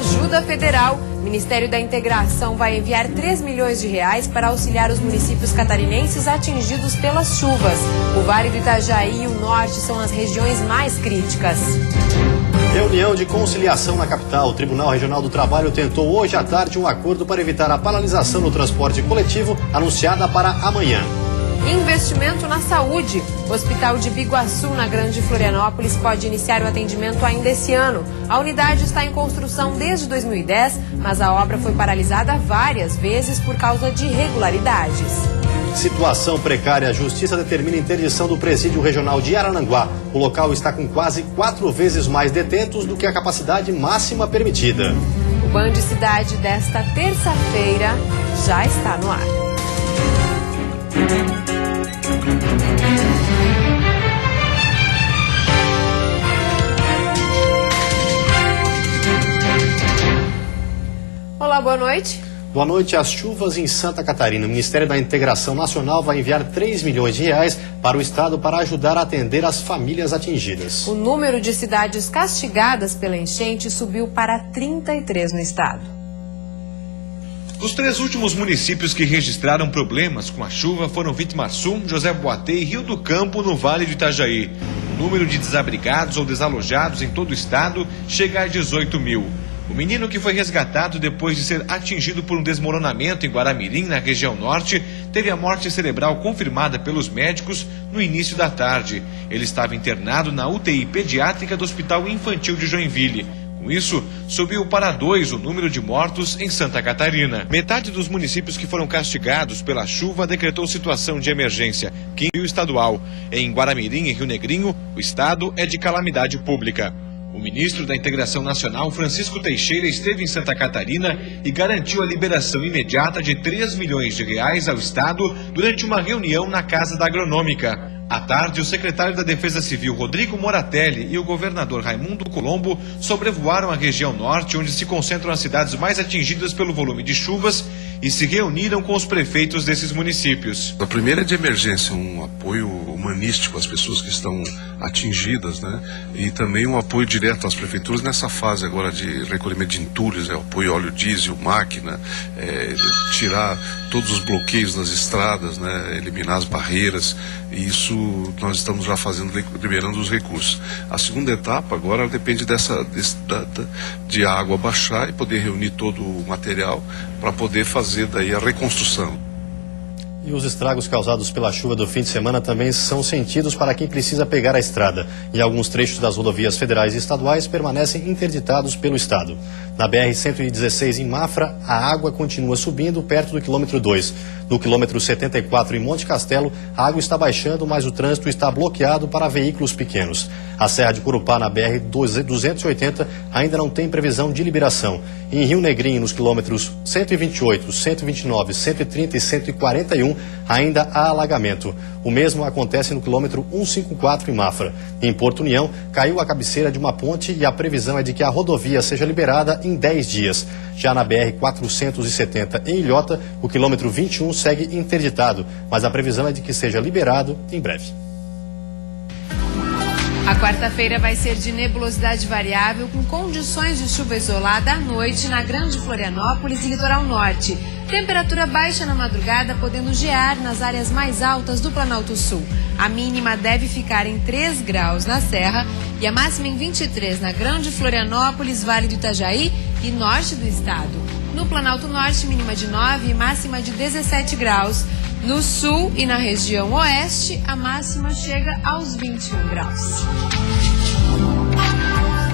ajuda federal. O Ministério da Integração vai enviar 3 milhões de reais para auxiliar os municípios catarinenses atingidos pelas chuvas. O Vale do Itajaí e o Norte são as regiões mais críticas. Reunião de conciliação na capital. O Tribunal Regional do Trabalho tentou hoje à tarde um acordo para evitar a paralisação no transporte coletivo anunciada para amanhã. Investimento na saúde. O Hospital de Biguaçu, na Grande Florianópolis, pode iniciar o atendimento ainda esse ano. A unidade está em construção desde 2010, mas a obra foi paralisada várias vezes por causa de irregularidades. Situação precária. A Justiça determina interdição do Presídio Regional de Araranguá. O local está com quase 4 vezes mais detentos do que a capacidade máxima permitida. O Band Cidade desta terça-feira já está no ar. Olá, boa noite. Boa noite. As chuvas em Santa Catarina. O Ministério da Integração Nacional vai enviar 3 milhões de reais para o estado para ajudar a atender as famílias atingidas. O número de cidades castigadas pela enchente subiu para 33 no estado. Os 3 últimos municípios que registraram problemas com a chuva foram Vitimarsum, José Boatê e Rio do Campo, no Vale do Itajaí. O número de desabrigados ou desalojados em todo o estado chega a 18 mil. O menino que foi resgatado depois de ser atingido por um desmoronamento em Guaramirim, na região norte, teve a morte cerebral confirmada pelos médicos no início da tarde. Ele estava internado na UTI pediátrica do Hospital Infantil de Joinville. Com isso, subiu para 2 o número de mortos em Santa Catarina. Metade dos municípios que foram castigados pela chuva decretou situação de emergência, que o estadual. Em Guaramirim e Rio Negrinho, o estado é de calamidade pública. O ministro da Integração Nacional, Francisco Teixeira, esteve em Santa Catarina e garantiu a liberação imediata de 3 milhões de reais ao estado durante uma reunião na Casa da Agronômica. À tarde, o secretário da Defesa Civil, Rodrigo Moratelli, e o governador Raimundo Colombo sobrevoaram a região norte, onde se concentram as cidades mais atingidas pelo volume de chuvas, e se reuniram com os prefeitos desses municípios. A primeira é de emergência, um apoio humanístico às pessoas que estão atingidas, né? E também um apoio direto às prefeituras nessa fase agora de recolhimento de entulhos, apoio óleo diesel, máquina, tirar todos os bloqueios nas estradas, né? Eliminar as barreiras, e isso nós estamos já fazendo, liberando os recursos. A segunda etapa agora depende de a água baixar e poder reunir todo o material para poder fazer daí a reconstrução. E os estragos causados pela chuva do fim de semana também são sentidos para quem precisa pegar a estrada. E alguns trechos das rodovias federais e estaduais permanecem interditados pelo estado. Na BR-116 em Mafra, a água continua subindo perto do quilômetro 2. No quilômetro 74 em Monte Castelo, a água está baixando, mas o trânsito está bloqueado para veículos pequenos. A Serra de Curupá, na BR-280, ainda não tem previsão de liberação. Em Rio Negrinho, nos quilômetros 128, 129, 130 e 141, ainda há alagamento. O mesmo acontece no quilômetro 154 em Mafra. Em Porto União, caiu a cabeceira de uma ponte e a previsão é de que a rodovia seja liberada em 10 dias. Já na BR-470 em Ilhota, o quilômetro 21 segue interditado, mas a previsão é de que seja liberado em breve. A quarta-feira vai ser de nebulosidade variável com condições de chuva isolada à noite na Grande Florianópolis e Litoral Norte. Temperatura baixa na madrugada, podendo gear nas áreas mais altas do Planalto Sul. A mínima deve ficar em 3 graus na Serra e a máxima em 23 na Grande Florianópolis, Vale do Itajaí e norte do estado. No Planalto Norte, mínima de 9 e máxima de 17 graus. No sul e na região oeste, a máxima chega aos 21 graus.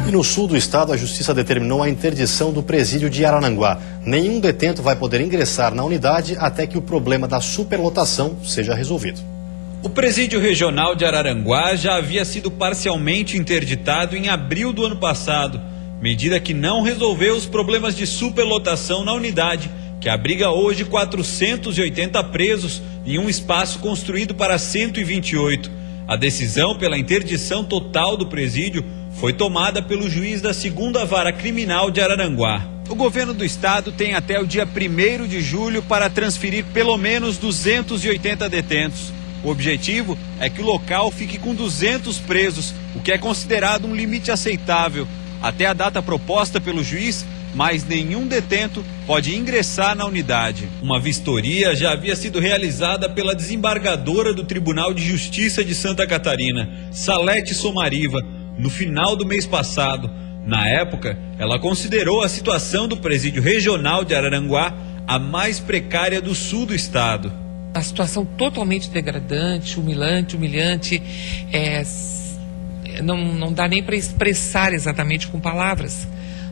E no sul do estado, a Justiça determinou a interdição do presídio de Araranguá. Nenhum detento vai poder ingressar na unidade até que o problema da superlotação seja resolvido. O presídio regional de Araranguá já havia sido parcialmente interditado em abril do ano passado, medida que não resolveu os problemas de superlotação na unidade, que abriga hoje 480 presos em um espaço construído para 128. A decisão pela interdição total do presídio foi tomada pelo juiz da 2ª Vara Criminal de Araranguá. O governo do estado tem até o dia 1º de julho para transferir pelo menos 280 detentos. O objetivo é que o local fique com 200 presos, o que é considerado um limite aceitável. Até a data proposta pelo juiz, mas nenhum detento pode ingressar na unidade. Uma vistoria já havia sido realizada pela desembargadora do Tribunal de Justiça de Santa Catarina, Salete Somariva, no final do mês passado. Na época, ela considerou a situação do presídio regional de Araranguá a mais precária do sul do estado. A situação totalmente degradante, humilhante, não dá nem para expressar exatamente com palavras,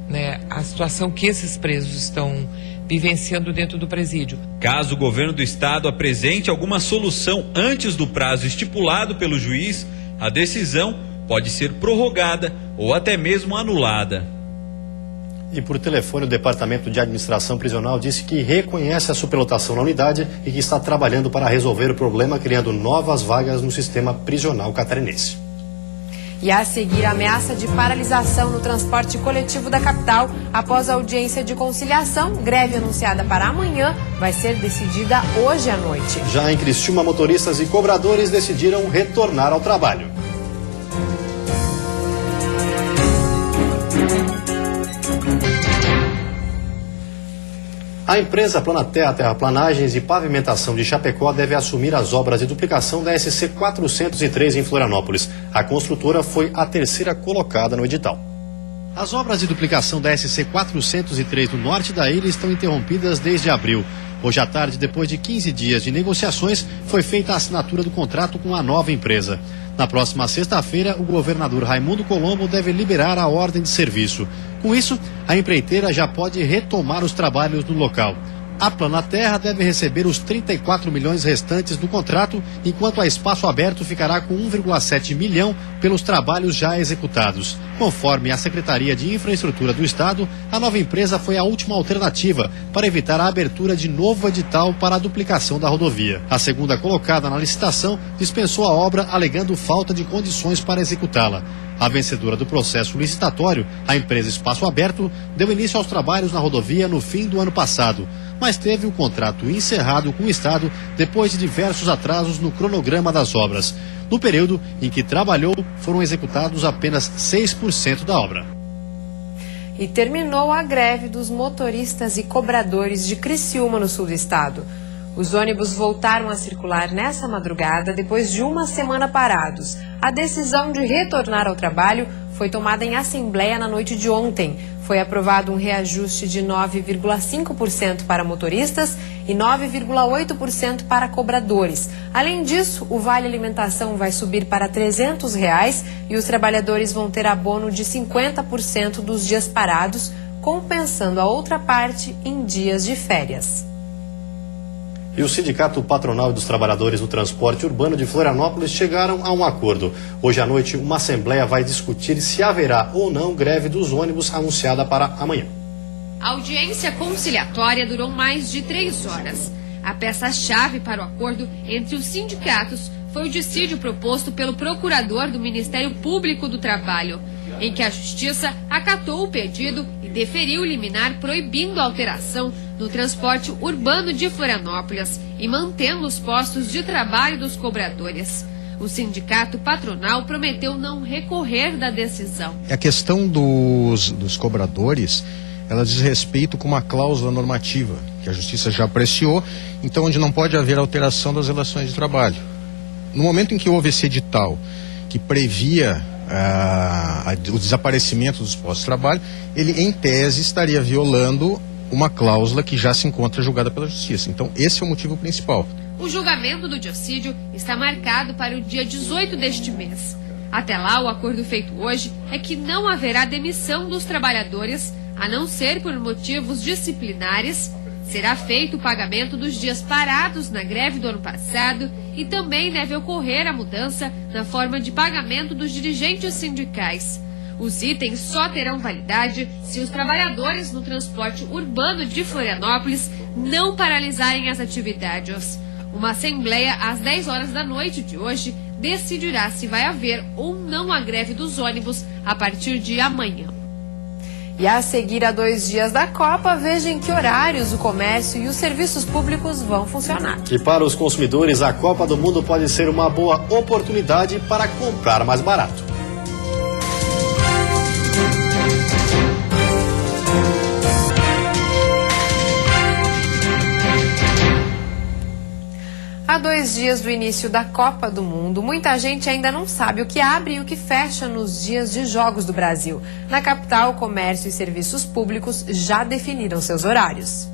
né, a situação que esses presos estão vivenciando dentro do presídio. Caso o governo do estado apresente alguma solução antes do prazo estipulado pelo juiz, a decisão pode ser prorrogada ou até mesmo anulada. E por telefone, o Departamento de Administração Prisional disse que reconhece a superlotação na unidade e que está trabalhando para resolver o problema, criando novas vagas no sistema prisional catarinense. E a seguir, a ameaça de paralisação no transporte coletivo da capital após a audiência de conciliação, greve anunciada para amanhã, vai ser decidida hoje à noite. Já em Criciúma, motoristas e cobradores decidiram retornar ao trabalho. A empresa Planaterra Terraplanagens e Pavimentação de Chapecó deve assumir as obras de duplicação da SC 403 em Florianópolis. A construtora foi a terceira colocada no edital. As obras de duplicação da SC 403 no norte da ilha estão interrompidas desde abril. Hoje à tarde, depois de 15 dias de negociações, foi feita a assinatura do contrato com a nova empresa. Na próxima sexta-feira, o governador Raimundo Colombo deve liberar a ordem de serviço. Com isso, a empreiteira já pode retomar os trabalhos no local. A Planaterra deve receber os 34 milhões restantes do contrato, enquanto a Espaço Aberto ficará com 1,7 milhão pelos trabalhos já executados. Conforme a Secretaria de Infraestrutura do Estado, a nova empresa foi a última alternativa para evitar a abertura de novo edital para a duplicação da rodovia. A segunda colocada na licitação dispensou a obra alegando falta de condições para executá-la. A vencedora do processo licitatório, a empresa Espaço Aberto, deu início aos trabalhos na rodovia no fim do ano passado, mas teve o contrato encerrado com o Estado depois de diversos atrasos no cronograma das obras. No período em que trabalhou, foram executados apenas 6% da obra. E terminou a greve dos motoristas e cobradores de Criciúma, no sul do estado. Os ônibus voltaram a circular nessa madrugada depois de uma semana parados. A decisão de retornar ao trabalho foi tomada em assembleia na noite de ontem. Foi aprovado um reajuste de 9,5% para motoristas e 9,8% para cobradores. Além disso, o Vale Alimentação vai subir para R$ 300 e os trabalhadores vão ter abono de 50% dos dias parados, compensando a outra parte em dias de férias. E o Sindicato Patronal dos Trabalhadores do Transporte Urbano de Florianópolis chegaram a um acordo. Hoje à noite, uma assembleia vai discutir se haverá ou não greve dos ônibus anunciada para amanhã. A audiência conciliatória durou mais de 3 horas. A peça-chave para o acordo entre os sindicatos foi o dissídio proposto pelo procurador do Ministério Público do Trabalho, em que a Justiça acatou o pedido e deferiu liminar proibindo a alteração no transporte urbano de Florianópolis e mantendo os postos de trabalho dos cobradores. O sindicato patronal prometeu não recorrer da decisão. A questão dos cobradores, ela diz respeito com uma cláusula normativa, que a Justiça já apreciou, então onde não pode haver alteração das relações de trabalho. No momento em que houve esse edital que previa o desaparecimento dos postos de trabalho, ele em tese estaria violando uma cláusula que já se encontra julgada pela Justiça. Então esse é o motivo principal. O julgamento do dissídio está marcado para o dia 18 deste mês. Até lá, o acordo feito hoje é que não haverá demissão dos trabalhadores, a não ser por motivos disciplinares. Será feito o pagamento dos dias parados na greve do ano passado e também deve ocorrer a mudança na forma de pagamento dos dirigentes sindicais. Os itens só terão validade se os trabalhadores no transporte urbano de Florianópolis não paralisarem as atividades. Uma assembleia às 10 horas da noite de hoje decidirá se vai haver ou não a greve dos ônibus a partir de amanhã. E a seguir a 2 dias da Copa, veja em que horários o comércio e os serviços públicos vão funcionar. E para os consumidores, a Copa do Mundo pode ser uma boa oportunidade para comprar mais barato. poucos dias do início da Copa do Mundo, muita gente ainda não sabe o que abre e o que fecha nos dias de Jogos do Brasil. Na capital, o comércio e serviços públicos já definiram seus horários.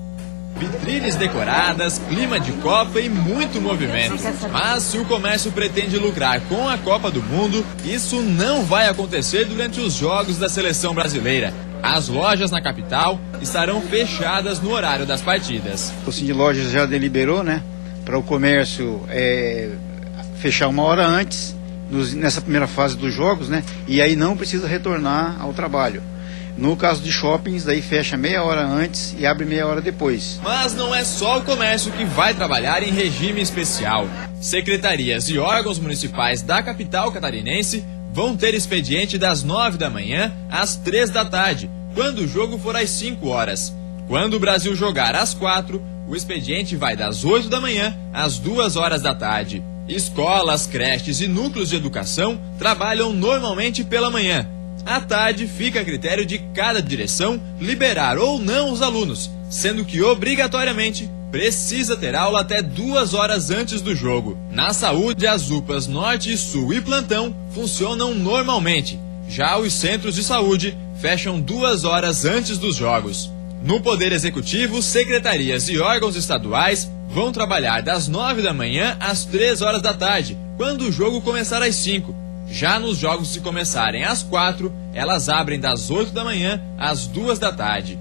Vitrines decoradas, clima de Copa e muito movimento. Mas se o comércio pretende lucrar com a Copa do Mundo, isso não vai acontecer durante os Jogos da Seleção Brasileira. As lojas na capital estarão fechadas no horário das partidas. O Sindicato de Lojas já deliberou, né, para o comércio fechar uma hora antes, nessa primeira fase dos jogos, né, e aí não precisa retornar ao trabalho. No caso de shoppings, daí fecha meia hora antes e abre meia hora depois. Mas não é só o comércio que vai trabalhar em regime especial. Secretarias e órgãos municipais da capital catarinense vão ter expediente das 9 da manhã às 3 da tarde, quando o jogo for às 5 horas. Quando o Brasil jogar às 4, o expediente vai das 8 da manhã às 2 horas da tarde. Escolas, creches e núcleos de educação trabalham normalmente pela manhã. À tarde, fica a critério de cada direção liberar ou não os alunos, sendo que obrigatoriamente precisa ter aula até 2 horas antes do jogo. Na saúde, as UPAs Norte e Sul e Plantão funcionam normalmente. Já os centros de saúde fecham 2 horas antes dos jogos. No Poder Executivo, secretarias e órgãos estaduais vão trabalhar das 9 da manhã às 3 horas da tarde, quando o jogo começar às 5. Já nos jogos que começarem às 4, elas abrem das 8 da manhã às 2 da tarde.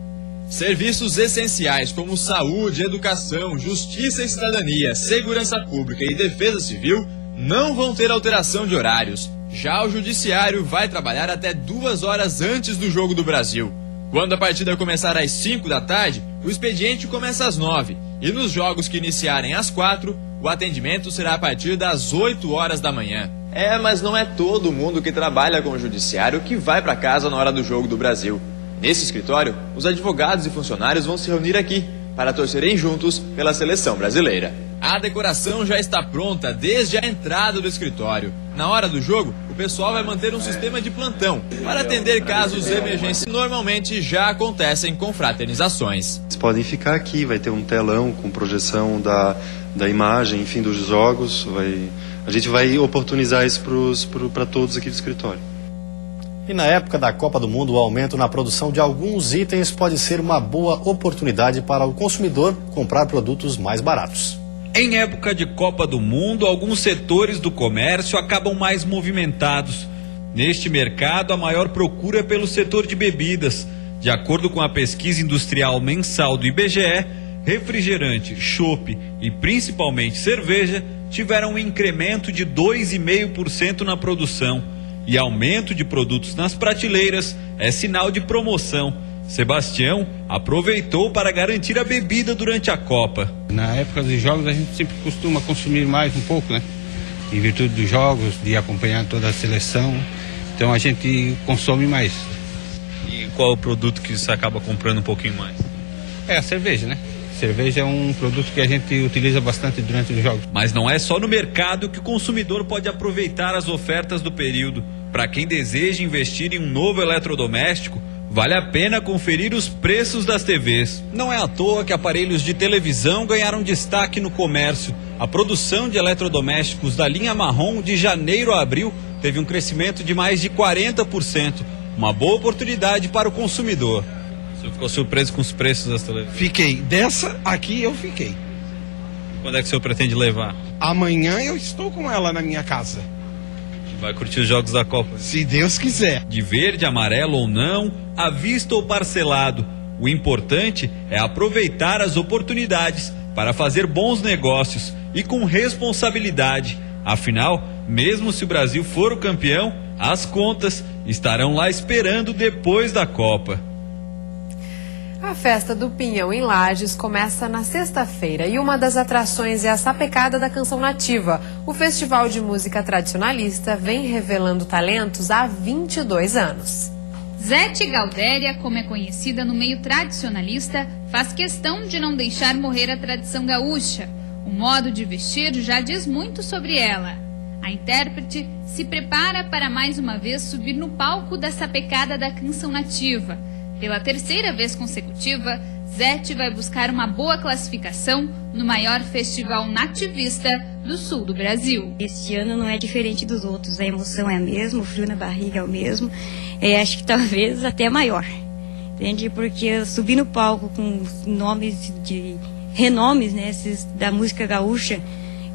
Serviços essenciais como saúde, educação, justiça e cidadania, segurança pública e defesa civil não vão ter alteração de horários. Já o judiciário vai trabalhar até 2 horas antes do Jogo do Brasil. Quando a partida começar às 5 da tarde, o expediente começa às 9. E nos jogos que iniciarem às 4, o atendimento será a partir das 8 horas da manhã. Mas não é todo mundo que trabalha com o judiciário que vai para casa na hora do Jogo do Brasil. Nesse escritório, os advogados e funcionários vão se reunir aqui para torcerem juntos pela seleção brasileira. A decoração já está pronta desde a entrada do escritório. Na hora do jogo, o pessoal vai manter um sistema de plantão para atender casos emergenciais. Normalmente já acontecem confraternizações. Vocês podem ficar aqui, vai ter um telão com projeção da imagem, enfim, dos jogos. A gente vai oportunizar isso para todos aqui do escritório. E na época da Copa do Mundo, o aumento na produção de alguns itens pode ser uma boa oportunidade para o consumidor comprar produtos mais baratos. Em época de Copa do Mundo, alguns setores do comércio acabam mais movimentados. Neste mercado, a maior procura é pelo setor de bebidas. De acordo com a pesquisa industrial mensal do IBGE, refrigerante, chopp e principalmente cerveja tiveram um incremento de 2,5% na produção. E aumento de produtos nas prateleiras é sinal de promoção. Sebastião aproveitou para garantir a bebida durante a Copa. Na época dos jogos a gente sempre costuma consumir mais um pouco, né? Em virtude dos jogos, de acompanhar toda a seleção, então a gente consome mais. E qual é o produto que você acaba comprando um pouquinho mais? A cerveja, né? Cerveja é um produto que a gente utiliza bastante durante os jogos. Mas não é só no mercado que o consumidor pode aproveitar as ofertas do período. Para quem deseja investir em um novo eletrodoméstico, vale a pena conferir os preços das TVs. Não é à toa que aparelhos de televisão ganharam destaque no comércio. A produção de eletrodomésticos da linha marrom de janeiro a abril teve um crescimento de mais de 40%. Uma boa oportunidade para o consumidor. Você ficou surpreso com os preços das televisões? Fiquei. Dessa aqui eu fiquei. Quando é que o senhor pretende levar? Amanhã eu estou com ela na minha casa. Vai curtir os jogos da Copa? Se Deus quiser. De verde, amarelo ou não, à vista ou parcelado. O importante é aproveitar as oportunidades para fazer bons negócios e com responsabilidade. Afinal, mesmo se o Brasil for o campeão, as contas estarão lá esperando depois da Copa. A festa do Pinhão em Lages começa na sexta-feira e uma das atrações é a Sapecada da Canção Nativa. O festival de música tradicionalista vem revelando talentos há 22 anos. Zete Galdéria, como é conhecida no meio tradicionalista, faz questão de não deixar morrer a tradição gaúcha. O modo de vestir já diz muito sobre ela. A intérprete se prepara para mais uma vez subir no palco da Sapecada da Canção Nativa. Pela terceira vez consecutiva, Zete vai buscar uma boa classificação no maior festival nativista do sul do Brasil. Este ano não é diferente dos outros, a emoção é a mesma, o frio na barriga é o mesmo, acho que talvez até maior, entende? Porque eu subi no palco com nomes de renomes, né, esses da música gaúcha,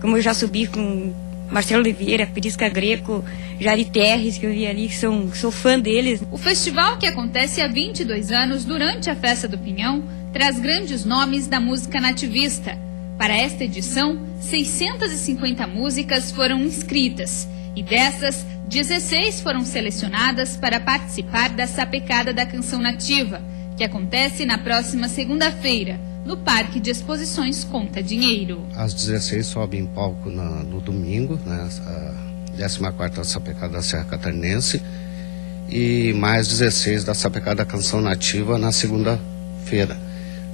como eu já subi com Marcelo Oliveira, Perisca Greco, Jari Terres, que eu vi ali, que sou fã deles. O festival, que acontece há 22 anos durante a Festa do Pinhão, traz grandes nomes da música nativista. Para esta edição, 650 músicas foram inscritas e dessas, 16 foram selecionadas para participar da Sapecada da Canção Nativa, que acontece na próxima segunda-feira, no Parque de Exposições Conta Dinheiro. As 16 sobem em palco no domingo, né, a 14ª Sapecada da Serra Catarinense, e mais 16 da Sapecada da Canção Nativa na segunda-feira,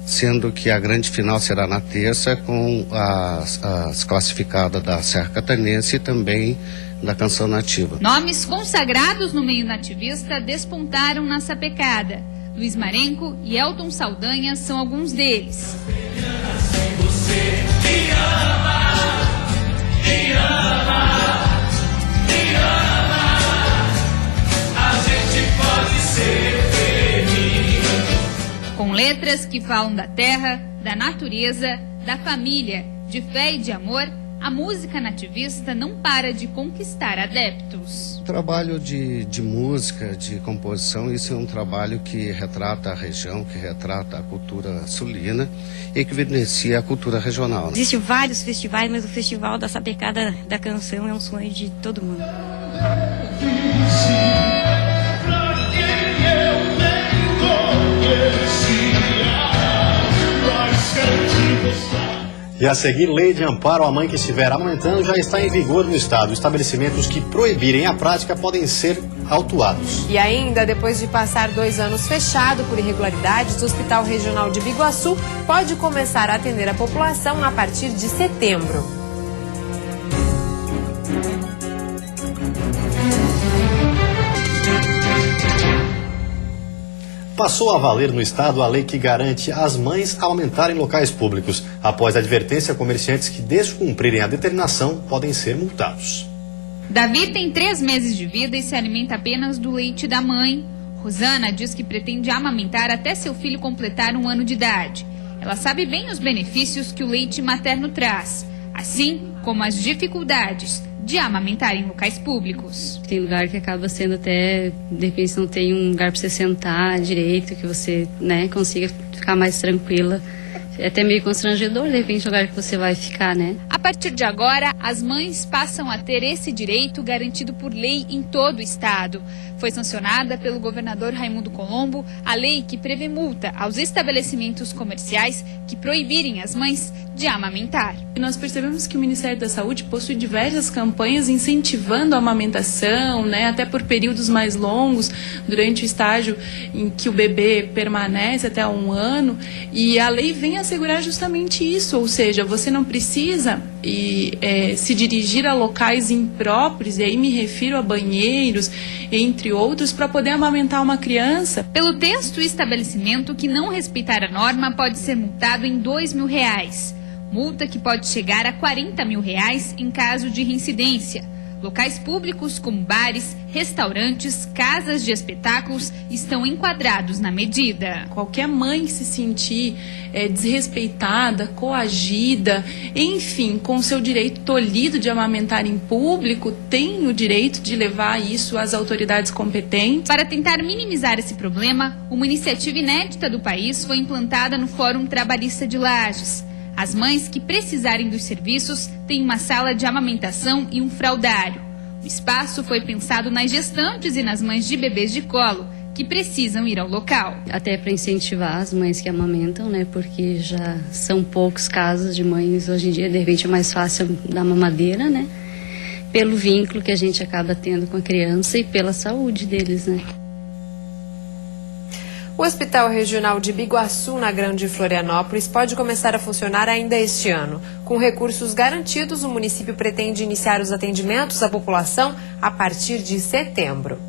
sendo que a grande final será na terça com as classificadas da Serra Catarinense e também da Canção Nativa. Nomes consagrados no meio nativista despontaram na Sapecada. Luiz Marenco e Elton Saldanha são alguns deles. Com letras que falam da terra, da natureza, da família, de fé e de amor, a música nativista não para de conquistar adeptos. O trabalho de música, de composição, isso é um trabalho que retrata a região, que retrata a cultura sulina e que evidencia a cultura regional. Existem vários festivais, mas o Festival da Sapecada da Canção é um sonho de todo mundo. E a seguir, lei de amparo à mãe que estiver amamentando já está em vigor no estado. Estabelecimentos que proibirem a prática podem ser autuados. E ainda, depois de passar 2 anos fechado por irregularidades, o Hospital Regional de Biguaçu pode começar a atender a população a partir de setembro. Passou a valer no estado a lei que garante às mães amamentarem em locais públicos. Após a advertência, comerciantes que descumprirem a determinação podem ser multados. Davi tem 3 meses de vida e se alimenta apenas do leite da mãe. Rosana diz que pretende amamentar até seu filho completar 1 ano de idade. Ela sabe bem os benefícios que o leite materno traz, assim como as dificuldades de amamentar em locais públicos. Tem lugar que acaba sendo até, de repente não tem um lugar para você sentar direito, que você, né, consiga ficar mais tranquila. É até meio constrangedor, de repente, o lugar que você vai ficar, né? A partir de agora, as mães passam a ter esse direito garantido por lei em todo o estado. Foi sancionada pelo governador Raimundo Colombo a lei que prevê multa aos estabelecimentos comerciais que proibirem as mães de amamentar. Nós percebemos que o Ministério da Saúde possui diversas campanhas incentivando a amamentação, né, até por períodos mais longos, durante o estágio em que o bebê permanece até 1 ano, e a lei vem assegurar justamente isso, ou seja, você não precisa se dirigir a locais impróprios, e aí me refiro a banheiros, entre outros, para poder amamentar uma criança. Pelo texto, o estabelecimento que não respeitar a norma pode ser multado em R$2.000. Multa que pode chegar a R$40.000 em caso de reincidência. Locais públicos como bares, restaurantes, casas de espetáculos estão enquadrados na medida. Qualquer mãe que se sentir desrespeitada, coagida, enfim, com seu direito tolhido de amamentar em público, tem o direito de levar isso às autoridades competentes. Para tentar minimizar esse problema, uma iniciativa inédita do país foi implantada no Fórum Trabalhista de Lages. As mães que precisarem dos serviços têm uma sala de amamentação e um fraldário. O espaço foi pensado nas gestantes e nas mães de bebês de colo, que precisam ir ao local. Até para incentivar as mães que amamentam, né? Porque já são poucos casos de mães hoje em dia, de repente é mais fácil dar mamadeira, né? Pelo vínculo que a gente acaba tendo com a criança e pela saúde deles, né? O Hospital Regional de Biguaçu, na Grande Florianópolis, pode começar a funcionar ainda este ano. Com recursos garantidos, o município pretende iniciar os atendimentos à população a partir de setembro.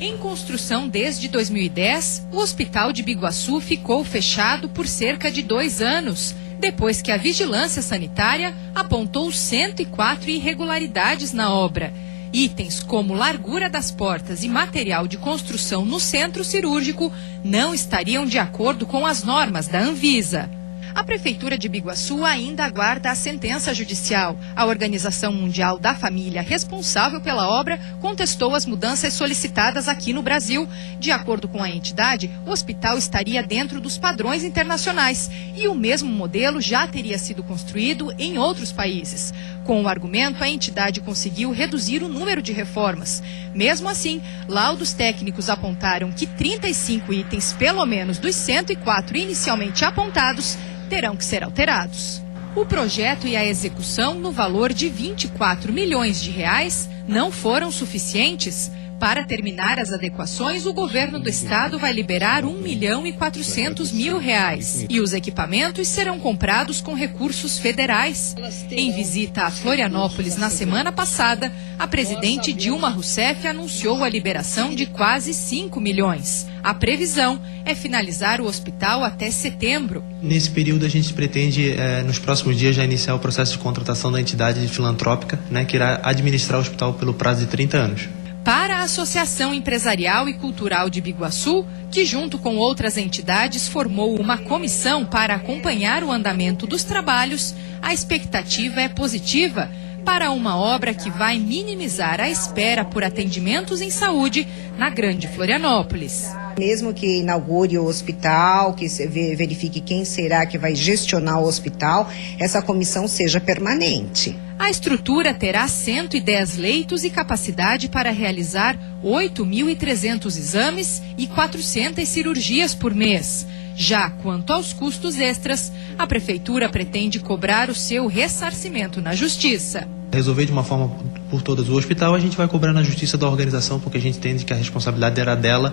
Em construção desde 2010, o Hospital de Biguaçu ficou fechado por cerca de 2 anos, depois que a Vigilância Sanitária apontou 104 irregularidades na obra. Itens como largura das portas e material de construção no centro cirúrgico não estariam de acordo com as normas da Anvisa. A Prefeitura de Biguaçu ainda aguarda a sentença judicial. A Organização Mundial da Família, responsável pela obra, contestou as mudanças solicitadas aqui no Brasil. De acordo com a entidade, o hospital estaria dentro dos padrões internacionais e o mesmo modelo já teria sido construído em outros países. Com o argumento, a entidade conseguiu reduzir o número de reformas. Mesmo assim, laudos técnicos apontaram que 35 itens, pelo menos dos 104 inicialmente apontados, terão que ser alterados. O projeto e a execução, no valor de 24 milhões de reais, não foram suficientes. Para terminar as adequações, o governo do estado vai liberar R$1.400.000 e os equipamentos serão comprados com recursos federais. Em visita a Florianópolis na semana passada, a presidente Dilma Rousseff anunciou a liberação de quase 5 milhões. A previsão é finalizar o hospital até setembro. Nesse período, a gente pretende, nos próximos dias, já iniciar o processo de contratação da entidade filantrópica, que irá administrar o hospital pelo prazo de 30 anos. Para a Associação Empresarial e Cultural de Biguaçu, que junto com outras entidades formou uma comissão para acompanhar o andamento dos trabalhos, a expectativa é positiva para uma obra que vai minimizar a espera por atendimentos em saúde na Grande Florianópolis. Mesmo que inaugure o hospital, que se verifique quem será que vai gestionar o hospital, essa comissão seja permanente. A estrutura terá 110 leitos e capacidade para realizar 8.300 exames e 400 cirurgias por mês. Já quanto aos custos extras, a Prefeitura pretende cobrar o seu ressarcimento na Justiça. Resolver de uma forma por todas o hospital, a gente vai cobrar na Justiça da organização, porque a gente entende que a responsabilidade era dela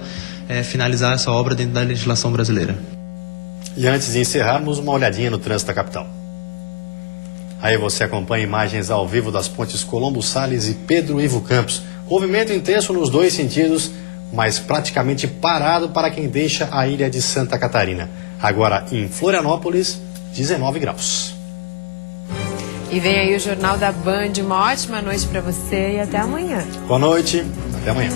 finalizar essa obra dentro da legislação brasileira. E antes de encerrarmos, uma olhadinha no trânsito da capital. Aí você acompanha imagens ao vivo das pontes Colombo Salles e Pedro Ivo Campos. Movimento intenso nos dois sentidos, mas praticamente parado para quem deixa a ilha de Santa Catarina. Agora, em Florianópolis, 19 graus. E vem aí o Jornal da Band. Uma ótima noite para você e até amanhã. Boa noite, até amanhã.